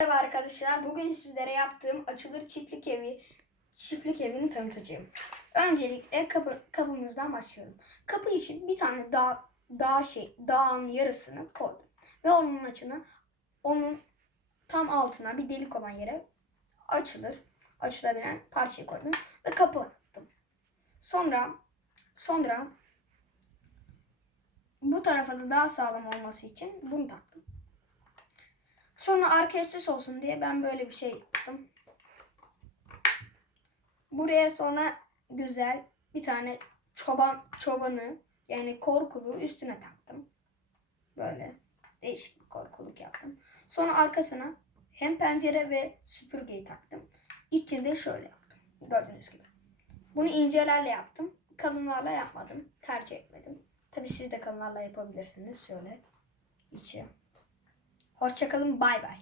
Merhaba arkadaşlar. Bugün sizlere yaptığım açılır çiftlik evi çiftlik evini tanıtacağım. Öncelikle kapı, kapımızdan başlıyorum. Kapı için bir tane dağ, dağ şey, dağın yarısını koydum. Ve onun açını onun tam altına bir delik olan yere açılır. Açılabilen parçayı koydum ve kapı attım. Sonra sonra bu tarafa da daha sağlam olması için bunu taktım. Sonra arkaya süs olsun diye ben böyle bir şey yaptım. Buraya sonra güzel bir tane çoban çobanı yani korkulu üstüne taktım. Böyle değişik bir korkuluk yaptım. Sonra arkasına hem pencere ve süpürgeyi taktım. İçinde şöyle yaptım. Gördüğünüz gibi. Bunu incelerle yaptım. Kalınlarla yapmadım. Tercih etmedim. Tabii siz de kalınlarla yapabilirsiniz. Şöyle içi. Hoşçakalın. Bay bay.